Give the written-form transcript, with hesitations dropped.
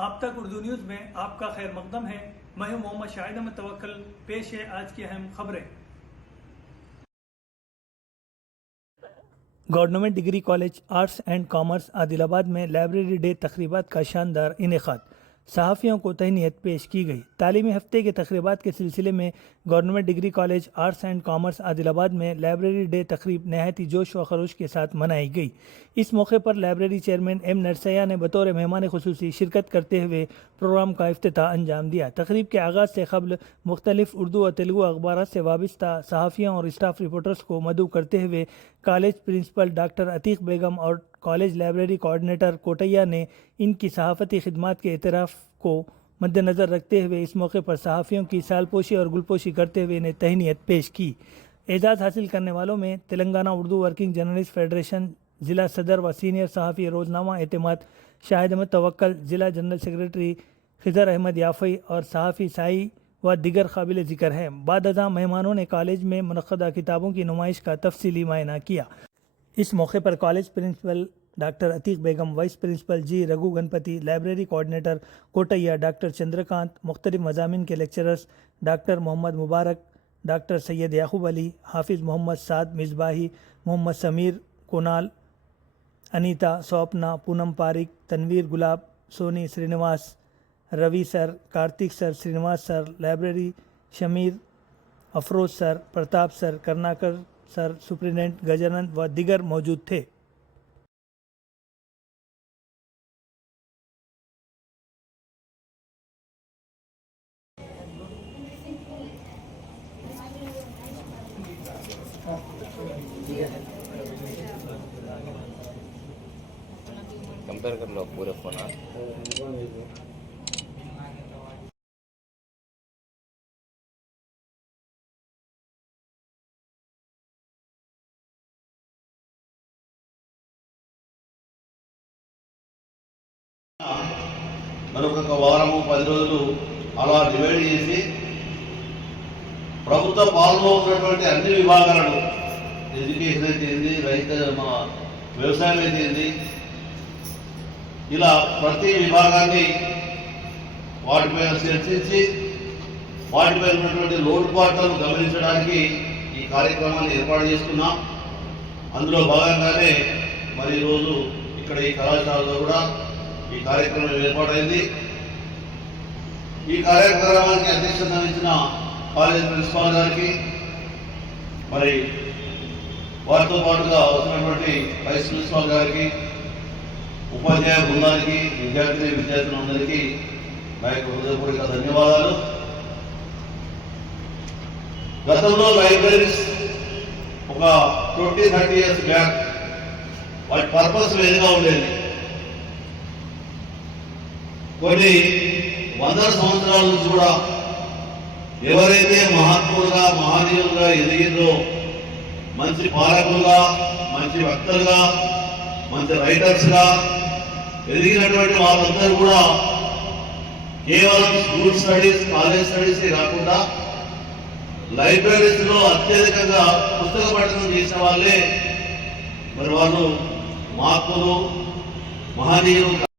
आप तक उर्दू न्यूज़ में आपका खैर मकदम है। मैं हूं मोहम्मद शाहिद अहमद तवक्कल। पेश है आज की अहम खबरें। Government degree college arts and commerce Adilabad में लाइब्रेरी डे तकरीबात का शानदार इनेकाद, सहाफ़ियों को तहनीत पेश की गई। तालीमी हफ्ते के तकरीबात के सिलसिले में government degree college arts and commerce Adilabad में लाइब्रेरी डे तकरीब नहायती जोश व खरोश के साथ मनाई गई। इस मौके पर लाइब्रेरी चेयरमैन एम नरसैया ने बतौर मेहमान खुसूसी शिरकत करते हुए प्रोग्राम का इफ्तिताह अंजाम दिया। तकरीब के आगाज़ से कबल मुख्तलिफ उर्दू और तेलुगु अखबार से वाबस्ता सहाफ़ियों और स्टाफ रिपोर्टर्स को मदऊ करते हुए कॉलेज प्रिंसिपल डॉक्टर अतीक बेगम और कॉलेज लाइब्रेरी कोऑर्डिनेटर कोटैया ने इनकी सहाफ़ती खिदमात के एतराफ़ को मद्देनज़र रखते हुए इस मौके पर सहाफ़ियों की सालपोशी और गुलपोशी करते हुए इन्हें तहनीत पेश की। एजाज़ हासिल करने वालों में Telangana Urdu working journalist federation ज़िला सदर व सीनियर सहाफ़ी रोज़नामा एतमाद शाहिद अहमद तवक्कल, ज़िला जनरल सेक्रेटरी खिज़र अहमद याफ़ई और सहाफ़ी साई व दिगर काबिल ज़िक्र हैं। बाद अज़ां मेहमानों ने कॉलेज में मुनक़्क़दा किताबों की नुमाइश का तफसीली मुआयना किया। इस मौके पर college principal doctor Atiq Begum, vice principal G Raghu Ganapati, library coordinator Kotaiah, doctor Chandrakant, मुख्तलिफ मज़ामिन के lecturers doctor Mohammad Mubarak, doctor Syed Yakub Ali, Hafiz Mohammad Saad Misbahi, Mohammad Sameer, Kunal, Anita, Swapna, Poonam Parikh, Tanveer Gulab, Soni, Srinivas, Ravi sir, Karthik sir, Srinivas sir, library Shamir, Afroz sir, Pratap sir, Karunakar sir, superintendent Gajanand व दिगर मौजूद थे। कंपेयर कर लो पूरे फोन। మరొక వారము 10 రోజులు అలా డివైడ్ చేసి ప్రభుత్వ పాలనలో ఉన్నటువంటి అన్ని విభాగాలను, ఎడ్యుకేషన్ అయితే ఏంది, రైతు మన వ్యవసాయం అయితే ఏంది, ఇలా ప్రతి విభాగాన్ని వాటిపైన చర్చించి వాటిపైన ఉన్నటువంటి లోటుపాట్లను గమనించడానికి ఈ కార్యక్రమాన్ని ఏర్పాటు చేసుకున్నాం. అందులో భాగంగానే మరి ఈరోజు ఇక్కడ ఈ కళాశాలలో కూడా ఈ కార్యక్రమం ఏర్పాటైంది. ఈ కార్యక్రమానికి అధ్యక్షత వహించిన కాలేజ్ ప్రిన్సిపాల్ గారికి, మరి వారితో పాటుగా వచ్చినటువంటి వైస్ ప్రిన్సిపాల్ గారికి, ఉపాధ్యాయ బృందానికి, విద్యార్థులందరికీ నా యొక్క హృదయపూర్వక ధన్యవాదాలు. గతంలో లైబ్రరీస్ ఒక 20-30 ఇయర్స్ బ్యాక్ వాటి పర్పస్ వేరుగా ఉండేది. కొన్ని వందల సంవత్సరాల నుంచి కూడా ఎవరైతే మహాత్ములుగా, మహనీయులుగా ఎదిగిందో, మంచి పాలకులుగా, మంచి వక్తలుగా, మంచి రైటర్స్గా ఎదిగినటువంటి వాళ్ళందరూ కూడా కేవలం స్కూల్ స్టడీస్, కాలేజ్ స్టడీస్ కాకుండా లైబ్రరీస్లో అత్యధికంగా పుస్తక పఠనం చేసిన వాళ్ళే మరి వాళ్ళు మహాత్ములు, మహనీయులు.